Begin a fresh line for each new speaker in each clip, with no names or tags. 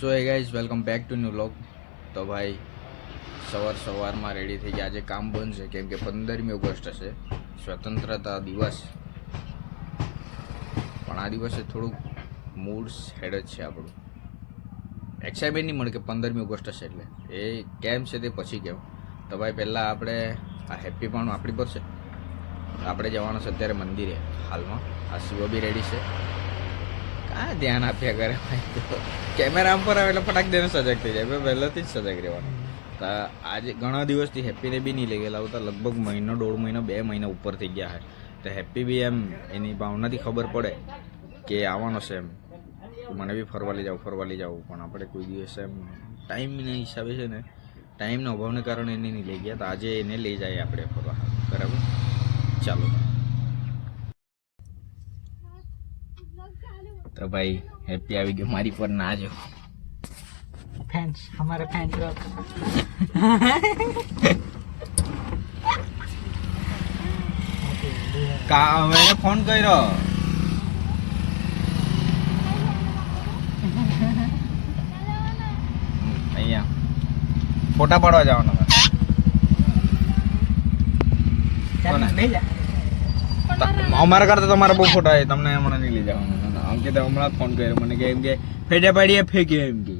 So A guys welcome back to new vlog તો ભાઈ, સવાર સવારમાં રેડી થઈ ગયા. આજે કામ બંધ છે, કેમ કે પંદરમી ઓગસ્ટ હશે. સ્વતંત્રતા દિવસ. પણ આ દિવસે થોડુંક મૂડ હેડ જ છે આપણું. એક્સાઇટમેન્ટ નહીં મળે કે પંદરમી ઓગસ્ટ હશે એટલે. એ કેમ છે તે પછી કેમ તો ભાઈ, પહેલાં આપણે આ હેપી પણ આપણી પર છે. આપણે જવાનું છે અત્યારે મંદિરે, હાલમાં. આ શિવો બી રેડી છે. કાં ધ્યાન આપ્યા કરે ભાઈ કેમેરા આમ પર આવે એટલે ફટાક દેને સજાગ થઈ જાય. પહેલાંથી જ સજાગ રહેવાનું. તો આજે ઘણા દિવસથી હેપીને બી નહીં લઈ ગયેલા આવતા લગભગ મહિનો, દોઢ મહિનો, બે મહિના ઉપર થઈ ગયા છે. તો હેપી બી એમ, એની ભાવનાથી ખબર પડે કે આવવાનો છે એમ. મને બી ફરવા લઈ જાઉં ફરવા લઈ જાઉં પણ આપણે કોઈ દિવસ એમ ટાઈમના હિસાબે છે ને ટાઈમના અભાવને કારણે એને નહીં લઈ ગયા. તો આજે એને લઈ જાય આપણે ફરવા. બરાબર? ચાલો. તો ભાઈ હેપી આવી ગયો. મારી પર ના જો.
ફેન્સ હમારે ફેન્સ લોગ
કા હવે ફોન કર્યો. અહીંયા. ફોટા પાડવા જવાનો અમારા કરતા તમારા બહુ ફોટા તમને હમણાં નહીં લઈ જવાનું. આમ હમણાં ફોન કર્યો. મને કે એમ કે ફેટા પાડીએ ફેંક્યો એમ કે.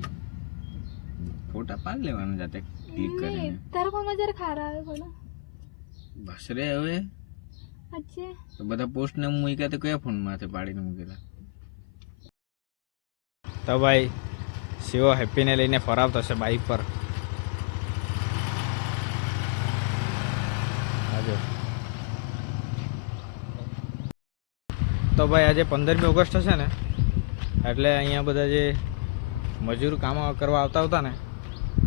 ફોટા પાડ લેવાના જાતે ક્લિક કરીને.
તારા ફોનમાં જરા ખારા આવે થોડા
બસ રે હવે.
અચ્છે
તો બધા પોસ્ટ ને મૂક્યા તો કયા ફોનમાંથી પાડીને મૂકેલા? તો ભાઈ શિવો હેપીને લઈને ફરાવતો છે બાઈક પર આજો તો ભાઈ આજે પંદરમી ઓગસ્ટ છે ને, એટલે અહીંયા બધા જે મજૂર કામ કરવા આવતા હતા ને,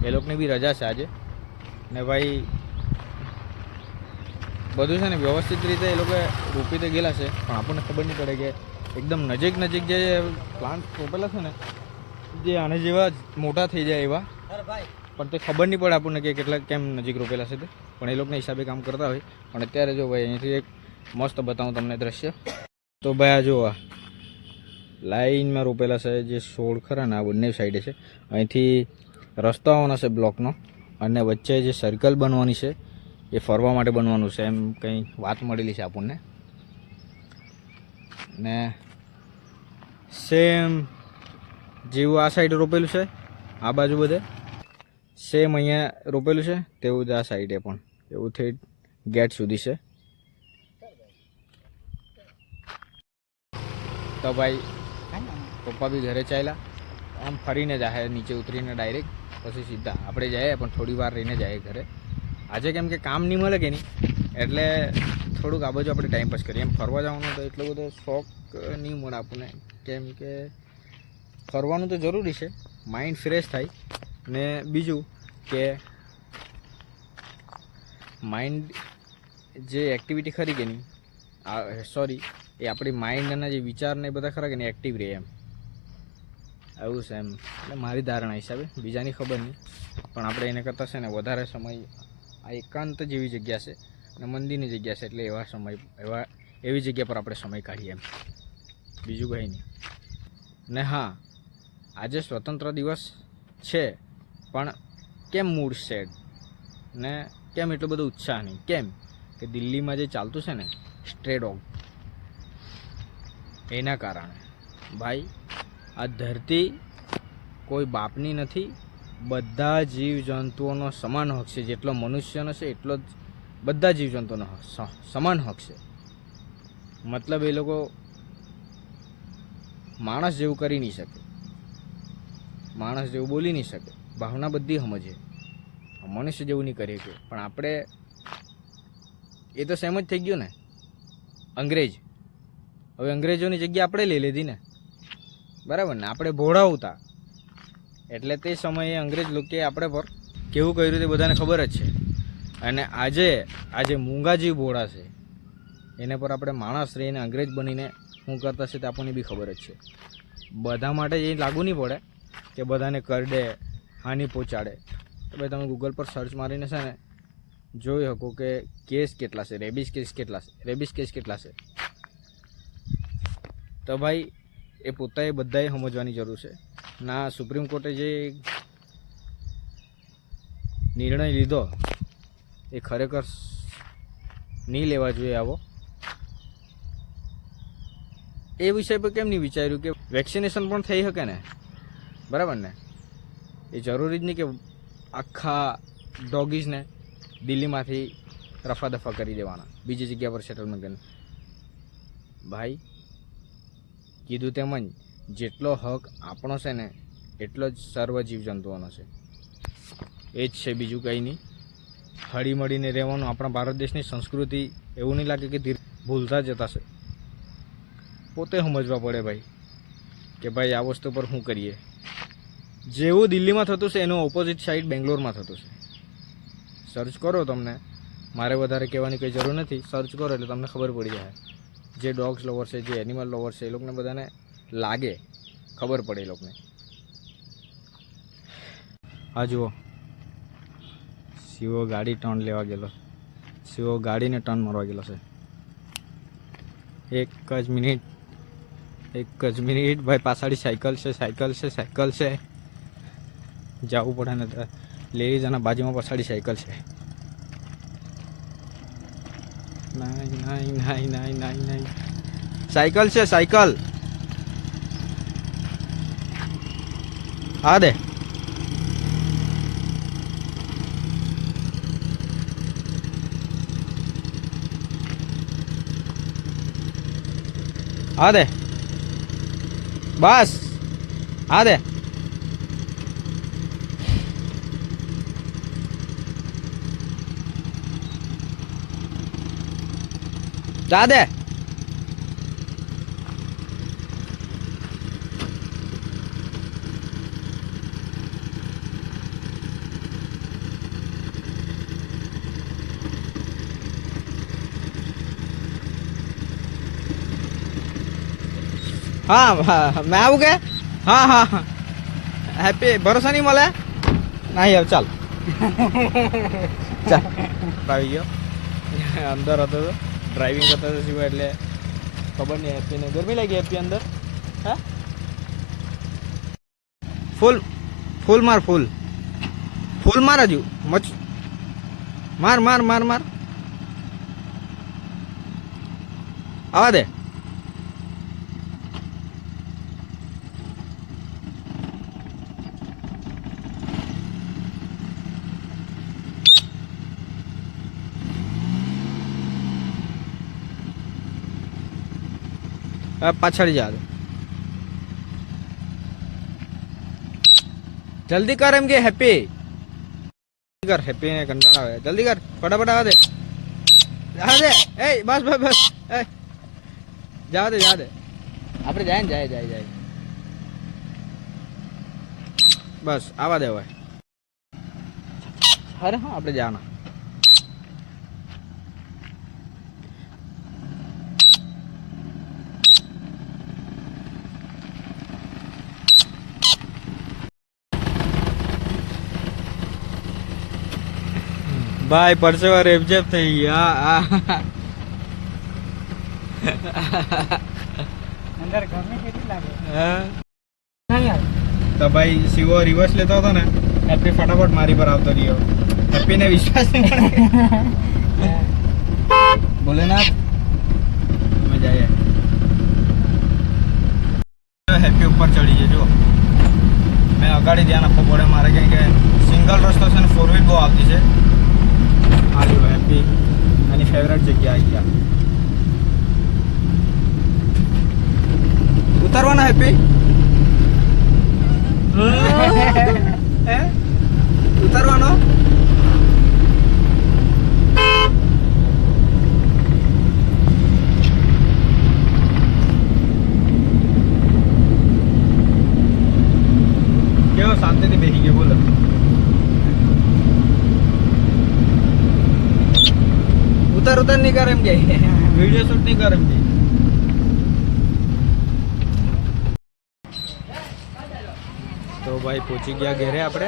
એ લોકોની બી રજા છે આજે. ને ભાઈ, બધું છે ને વ્યવસ્થિત રીતે એ લોકોએ રોપી તો ગયેલા છે, પણ આપણને ખબર નહીં પડે કે એકદમ નજીક નજીક જે પ્લાન્ટ રોપેલા છે ને, જે આને જેવા મોટા થઈ જાય એવા. પણ તે ખબર નહીં પડે આપણને કે કેટલા કેમ નજીક રોપેલા છે તે. પણ એ લોકોના હિસાબે કામ કરતા હોય. પણ અત્યારે જો ભાઈ અહીંથી એક મસ્ત બતાવું તમને દ્રશ્ય. તો ભાઈ આ જોવા. લાઈનમાં રોપેલા છે જે છોડ ખરા ને આ બંને સાઈડે છે. અહીંથી રસ્તો આવવાનો છે બ્લોકનો અને વચ્ચે જે સર્કલ બનવાની છે એ ફરવા માટે બનવાનું છે. એમ કંઈ વાત મળેલી છે આપણને. ને સેમ જેવું આ સાઈડ રોપેલું છે, આ બાજુ બધે. સેમ અહીંયા રોપેલું છે, તેવું જ આ સાઈડે પણ. એવું થઈ ગેટ સુધી છે. તો ભાઈ પપ્પા બી ઘરે ચાલ્યા આમ ફરીને જાય નીચે ઉતરીને ડાયરેક્ટ પછી સીધા. આપણે જઈએ પણ થોડી વાર રહીને જાય ઘરે. આજે કેમ કે કામ નહીં મળે કે નહીં એટલે થોડુંક આ બાજુ આપણે ટાઈમ પાસ કરીએ. એમ ફરવા જવાનો તો એટલો બધો શોખ નહીં મળે આપણને. કેમ કે ફરવાનું તો જરૂરી છે. માઇન્ડ ફ્રેશ થાય. ને બીજું કે માઇન્ડ જે એક્ટિવિટી ખરી કે નહીં આ સોરી એ આપણી માઇન્ડના જે વિચાર ને એ બધા ખરા કે ને એક્ટિવ રહે એમ. આવું છે એમ. એટલે મારી ધારણા હિસાબે. બીજાની ખબર નહીં. પણ આપણે એને કરતાં છે ને વધારે સમય આ એકાંત જેવી જગ્યા છે અને મંદિરની જગ્યા છે એટલે એવા સમય, એવા, એવી જગ્યા પર આપણે સમય કાઢીએ એમ. બીજું કંઈ નહીં. ને હા, આજે સ્વતંત્ર દિવસ છે, પણ કેમ મૂડ સેડ ને કેમ એટલો બધો ઉત્સાહ નહીં? કેમ? કે દિલ્હીમાં જે ચાલતું છે ને સ્ટ્રે ડોગ એના કારણે. ભાઈ, આ ધરતી કોઈ બાપની નથી. બધા જીવજંતુઓનો સમાન હક છે. જેટલો મનુષ્યનો છે, એટલો જ બધા જીવજંતુઓનો સમાન હક છે. મતલબ એ લોકો માણસ જેવું કરી નહીં શકે. માણસ જેવું બોલી નહીં શકે. ભાવના બધી સમજે મનુષ્ય જેવું નહીં કરી શકે પણ આપણે એ તો સેમ જ થઈ ગયું ને. અંગ્રેજ. હવે અંગ્રેજોની જગ્યા આપણે લઈ લીધી ને. બરાબર ને? આપણે ભોળાવતા. એટલે તે સમયે અંગ્રેજ લોકોએ આપણે પર કેવું કર્યું તે બધાને ખબર જ છે. અને આજે આજે મૂંગાજી ભોળા છે. એને પર આપણે માણસ રહીને અંગ્રેજ બનીને શું કરતા છે તે આપણને બી ખબર જ છે. બધા માટે એ લાગુ નહીં પડે કે બધાને કરડે, હાનિ પહોંચાડે. તો ભાઈ તમે ગૂગલ પર સર્ચ મારીને છે ને જોઈ શકો કે કેસ કેટલા છે રેબિસ કેસ કેટલા છે રેબિસ કેસ કેટલા છે. તો ભાઈ, એ પોતાએ બધાએ સમજવાની જરૂર છે. ના, સુપ્રીમ કોર્ટે જે નિર્ણય લીધો, એ ખરેખર નહીં લેવા જોઈએ આવો. એ વિષય પર કેમ નહીં વિચાર્યું કે વેક્સિનેશન પણ થઈ શકે ને? બરાબર ને? એ જરૂરી જ નહીં કે આખા ડોગીઝને દિલ્હીમાંથી રફા દફા કરી દેવાના, બીજી જગ્યા પર સેટલમેન્ટ કરીને. ભાઈ કીધું તેમજ જેટલો હક આપણો છે ને, એટલો જ સર્વ જીવજંતુઓનો છે. એ જ છે બીજું કંઈ નહીં. હળી મળીને રહેવાનું આપણા ભારત દેશની સંસ્કૃતિ, એવું નહીં લાગે કે ભૂલતા જતા છે. પોતે સમજવા પડે ભાઈ, કે ભાઈ આ વસ્તુ પર શું કરીએ? જેવું દિલ્હીમાં થતું છે, એનું ઓપોઝિટ સાઈડ બેંગ્લોરમાં થતું છે. સર્ચ કરો તમને. મારે વધારે કહેવાની કંઈ જરૂર નથી. સર્ચ કરો એટલે તમને ખબર પડી જાય. જે ડોગ્સ લવર છે, જે એનિમલ લવર છે, એ લોકોને બધાને લાગે. ખબર પડે એ લોકોને. આ જુઓ. શિવો ગાડી ટર્ન લેવા ગયેલો. શિવો ગાડીને ટર્ન મારવા ગયેલો છે. એક જ મિનિટ. એક જ મિનિટ. ભાઈ, પાછાડી સાયકલ છે સાયકલ છે સાયકલ છે. જવું પડે ને લેડીઝ અને બાજુમાં પાછાડી સાયકલ છે. સાયકલ છે સાયકલ. હા દે. હા દે. બસ. હા દે. જા દે હા મેં આવું કે? હા હા હા. હેપી ભરોસા નહીં મળે? ના યાર ચાલ. ચાલ. આવી ગયો. અંદર હતો તો. ડ્રાઇવિંગ કરતા શિવ એટલે ખબર નહીં હેપીને ગરમી લાગી હેપી અંદર. હા? ફૂલ ફૂલ માર, ફૂલ. ફૂલ માર હજુ. મચ માર માર માર માર. આવા દે. પાછળ જા. જલ્દી કર એમ કે હેપી. કર, હેપી કંટાળા આવે. જલ્દી કર, ફટાફટ આવે દે. જવા દે. એ બસ બસ બસ. એ જવા દે જવા દે. આપણે જાય ને, જાય જાય જાય. બસ, આવા દે હવે. અરે હા, આપણે જવાના. ભાઈ પરસેવા રેપજેપ થઈ ગયા.
અંદર ગમે કેટલી લાગે?
તો ભાઈ શિવો રિવર્સ લેતો હતો ને હેપી ફટાફટ મારી પર આવતો રહ્યો. હેપીને વિશ્વાસ નહીં પડે ભોલેનાથ મજા જઈએ. હેપી ઉપર ચડી જજો. મેં અગાડી ધ્યાન આપવું પડે. મારે કેમ કે સિંગલ રસ્તો છે ને ફોર વ્હીલ બહુ આવતી છે. આ જો હેપી એની ફેવરેટ જગ્યા આવી ગયા ઉતારવાના હેપી ઉતારવાનો કેવો શાંતિથી બેસી ગયો બોલો ઉતાર ઉતાર નહીં કરે એમ કે વીડિયો શૂટ નહીં કરે એમ કે તો ભાઈ પહોંચી ગયા ઘરે આપણે.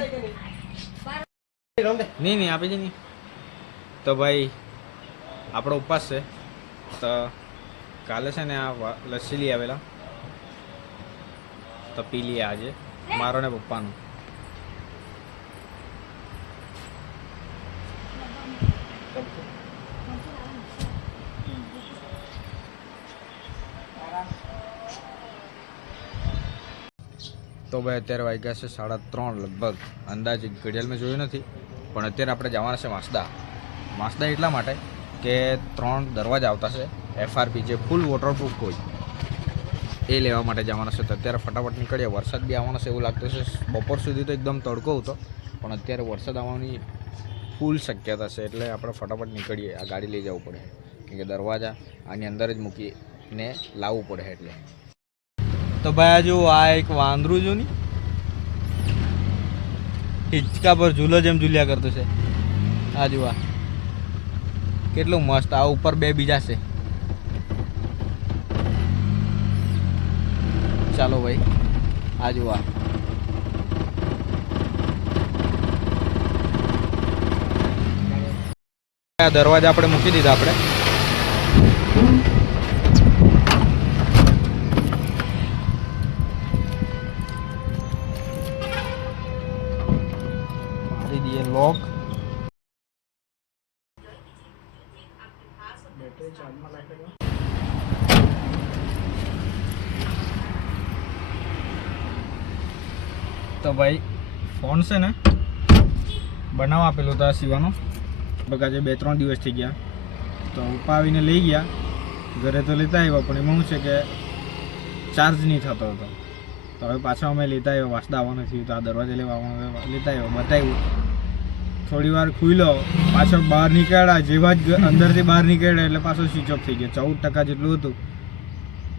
નહીં નહીં આપી જ નહીં. તો ભાઈ આપણો ઉપવાસ છે. તો કાલે છે ને આ લસ્સી લઈ આવેલા. તો પી લઈએ આજે. મારો ને પપ્પાનું. તો ભાઈ અત્યારે વાગ્યા છે સાડા ત્રણ લગભગ. અંદાજે ઘડિયાળ મેં જોયું નથી, પણ અત્યારે આપણે જવાના છે માસદા. માસદા એટલા માટે કે ત્રણ દરવાજા આવતા છે એફઆરપી જે ફૂલ વોટરપ્રૂફ હોય, એ લેવા માટે જવાના છે. તો અત્યારે ફટાફટ નીકળીએ. વરસાદ બી આવવાનો છે એવું લાગતું છે. બપોર સુધી તો એકદમ તડકો હતો, પણ અત્યારે વરસાદ આવવાની ફૂલ શક્યતા છે. એટલે આપણે ફટાફટ નીકળીએ. આ ગાડી લઈ જવું પડે. કેમ કે દરવાજા આની અંદર જ મૂકીને લાવવું પડે એટલે. તો ભાઈ જો આ એક વાંદરું જો ની હિંચકા પર ઝૂલો જેમ ઝૂલ્યા કરતો છે આ જુઓ. કેટલું મસ્ત, આ ઉપર બે બીજા છે ચાલો ભાઈ, આ જુઓ. આ દરવાજા આપણે મૂકી દીધા આપણે મારી દઈએ લોક તો ભાઈ, ફોન છે ને બનાવવા આપેલો હતો આ સીવાનો બગાજે બે ત્રણ દિવસ થઈ ગયા. તો ઉપા આવીને લઈ ગયા. ઘરે તો લેતા આવ્યા, પણ એમાં શું છે કે ચાર્જ નહીં થતો હતો. તો હવે પાછો અમે લેતા આવ્યો, વાસદા આવવાનું થયું તો આ દરવાજે લેવા આવવાનું લેતા આવ્યો, બતાવ્યું. થોડી વાર ખુલ્લો પાછો બહાર નીકળ્યા, જેવા જ અંદરથી બહાર નીકળ્યા, એટલે પાછો સ્વિચ ઓફ થઈ ગયો. ચૌદ ટકા જેટલું હતું.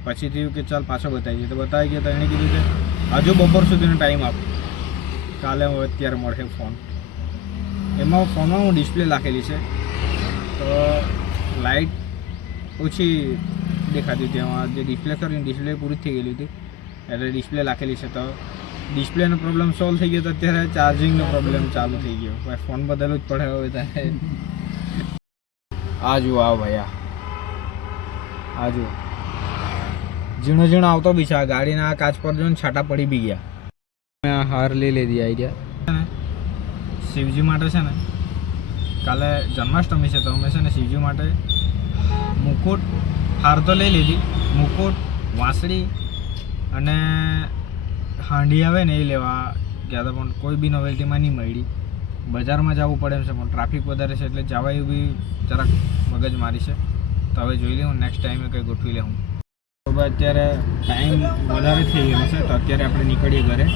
પછી થયું કે ચાલ પાછો બતાવી ગયો તો બતાવી ગયો તો એણે કીધું કે હજુ બપોર સુધીનો ટાઈમ આપ. કાલે હવે અત્યારે મળશે ફોન એમાં ફોનમાં હું ડિસ્પ્લે રાખેલી છે. તો લાઇટ ઓછી દેખાતી હતી. એમાં જે ડિસ્પ્લે કરીને ડિસ્પ્લે પૂરી થઈ ગયેલી હતી. એટલે ડિસ્પ્લે રાખેલી છે. તો ડિસ્પ્લેનો પ્રોબ્લેમ સોલ્વ થઈ ગયો તો અત્યારે ચાર્જિંગનો પ્રોબ્લેમ ચાલુ થઈ ગયો. ભાઈ ફોન બદલવું જ પડે હવે તારે. આ જુઓ, આ ભાઈ આ જુઓ. ઝીણો ઝીણો આવતો બી છે. આ ગાડીના આ કાચ પર જો છાટા પડી બી ગયા. મેં આ હાર લઈ લીધી આઈડિયા શિવજી માટે છે ને, કાલે જન્માષ્ટમી છે તો અમે છે ને શિવજી માટે મુકુટ, હાર તો લઈ લીધી. મુકુટ, વાંસળી અને હાંડી આવે ને એ લેવા ગયા હતા, પણ કોઈ બી નોવેલ્ટીમાં નહીં મળી. બજારમાં જવું પડે એમ છે, પણ ટ્રાફિક વધારે છે એટલે જવા બી જરાક મગજ મારી છે. તો હવે જોઈ લઉં નેક્સ્ટ ટાઈમે કંઈ ગોઠવી લઉં. અત્યારે ટાઈમ વધારે થઈ ગયો છે તો અત્યારે આપણે નીકળીએ ઘરે.